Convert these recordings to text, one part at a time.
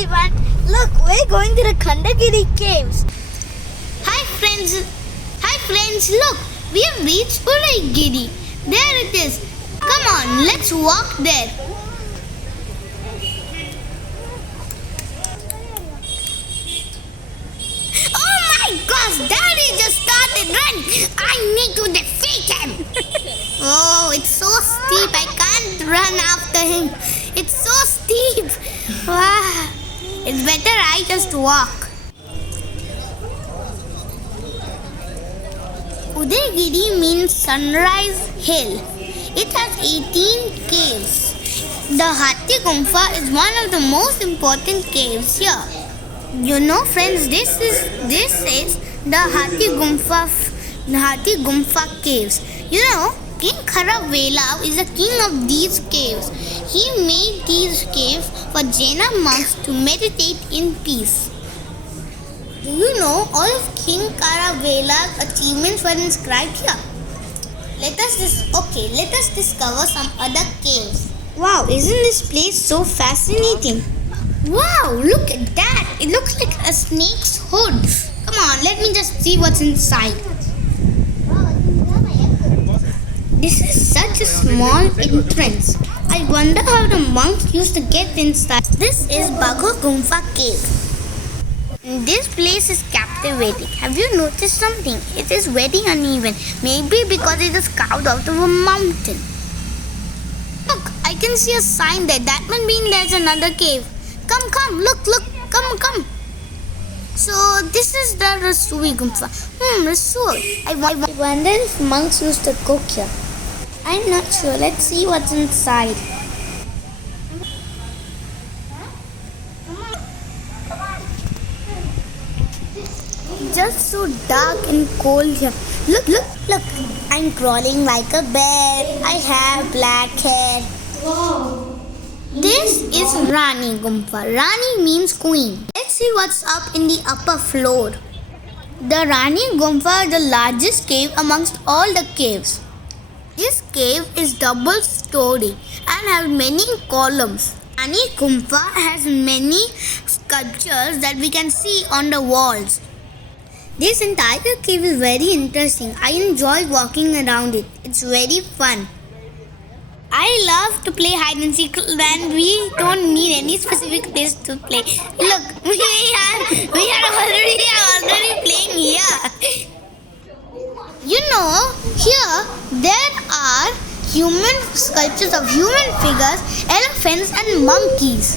everyone! Look, we're going to the Khandagiri caves. Hi friends, look, we have reached Udaigiri. There it is. Come on, let's walk there. Oh my gosh, Daddy just started running. I need to defeat him. Oh, it's so steep. I can't run after him. It's so steep. Wow. It's better I just walk. Udaigiri means Sunrise Hill. It has 18 caves. The Hathi Gumfa is one of the most important caves here. You know, friends, this is the Hathi Gumfa caves. You know, King Kharavela is the king of these caves. He made these caves for Jaina monks to meditate in peace. Do you know all of King Kharavela's achievements were inscribed here? Let us discover some other caves. Wow, isn't this place so fascinating? Wow, look at that! It looks like a snake's hood. Come on, let me just see what's inside. This is such a small entrance. I wonder how the monks used to get inside. This is Baghu Gumfa cave. This place is captivating. Have you noticed something? It is very uneven. Maybe because it is carved out of a mountain. Look, I can see a sign there. That must mean there's another cave. Come, look, come. So this is the Rasui Gumfa. Rasui. I wonder if monks used to cook here. I'm not sure. Let's see what's inside. Just so dark and cold here. Look. I'm crawling like a bear. I have black hair. Wow. This is Rani Gumfa. Rani means queen. Let's see what's up in the upper floor. The Rani Gumfa is the largest cave amongst all the caves. This cave is double story and has many columns. Rani Gumfa has many sculptures that we can see on the walls. This entire cave is very interesting. I enjoy walking around it. It's very fun. I love to play hide and seek and we don't need any specific place to play. Look, we are already playing here. You know, here there are human sculptures of human figures, elephants and monkeys.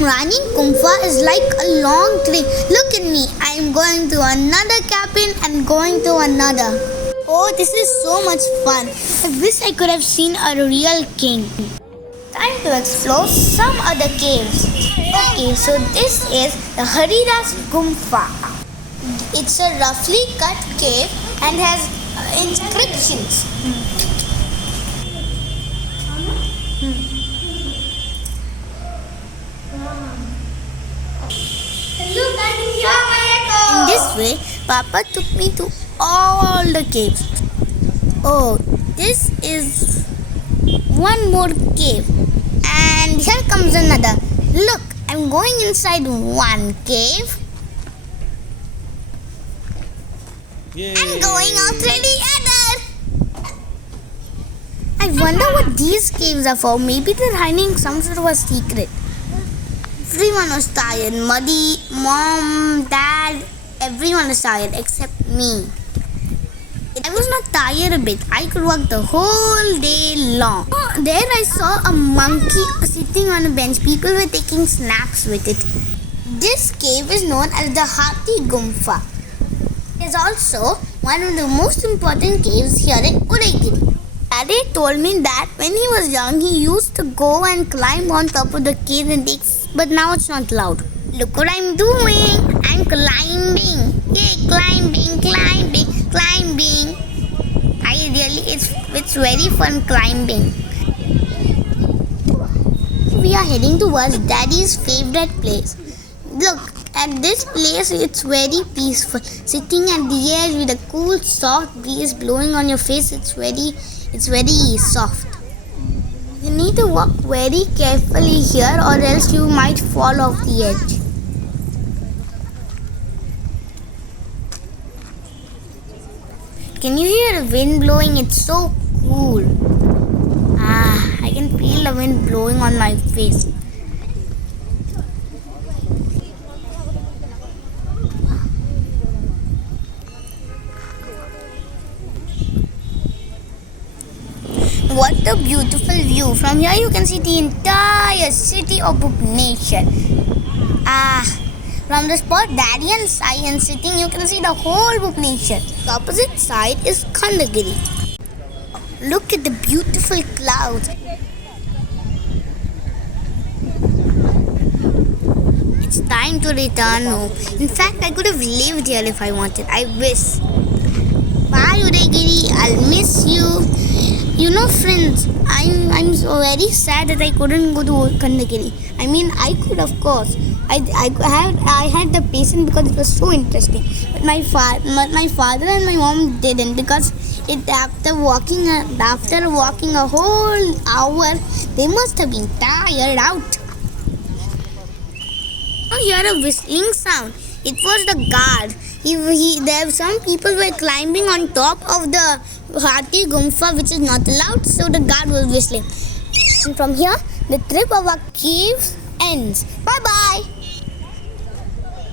Rani Gumfa is like a long tree. Look at me. I am going to another cabin and going to another. Oh, this is so much fun. I wish I could have seen a real king. Time to explore some other caves. Okay, so this is the Haridas Gumfa. It's a roughly cut cave and has inscriptions. In this way, Papa took me to all the caves. Oh, this is one more cave. And here comes another. Look, I'm going inside one cave. Yay. I'm going outside the other. I wonder what these caves are for. Maybe they're hiding some sort of a secret. Everyone was tired. Muddy, mom, dad, everyone was tired except me. I was not tired a bit. I could walk the whole day long. There I saw a monkey sitting on a bench. People were taking snaps with it. This cave is known as the Hathi Gumfa. It is also one of the most important caves here in Udaigiri. Daddy told me that when he was young, he used to go and climb on top of the cave and take, but now it's not allowed. Look what I'm doing. I'm climbing. Yay, climbing. It's very fun climbing. We are heading towards Daddy's favorite place. Look, at this place it's very peaceful. Sitting at the edge with a cool soft breeze blowing on your face, it's very soft. You need to walk very carefully here or else you might fall off the edge. Can you hear the wind blowing? It's so cool. I can feel the wind blowing on my face. What a beautiful view. From here you can see the entire city of Bhubaneswar. From the spot Daddy and Sai is sitting, you can see the whole Bhubaneswar. The opposite side is Khandagiri. Look at the beautiful clouds. It's time to return home. In fact, I could have lived here if I wanted. I wish. Bye Udayagiri, I'll miss you. You know friends, I'm so very sad that I couldn't go to Khandagiri. I mean, I could of course. I had the patience because it was so interesting. But my father and my mom didn't because after walking a whole hour, they must have been tired out. I hear a whistling sound. It was the guard. Some people were climbing on top of the Hathi Gumfa, which is not allowed, so the guard was whistling. And from here, the trip of our caves ends. Bye bye.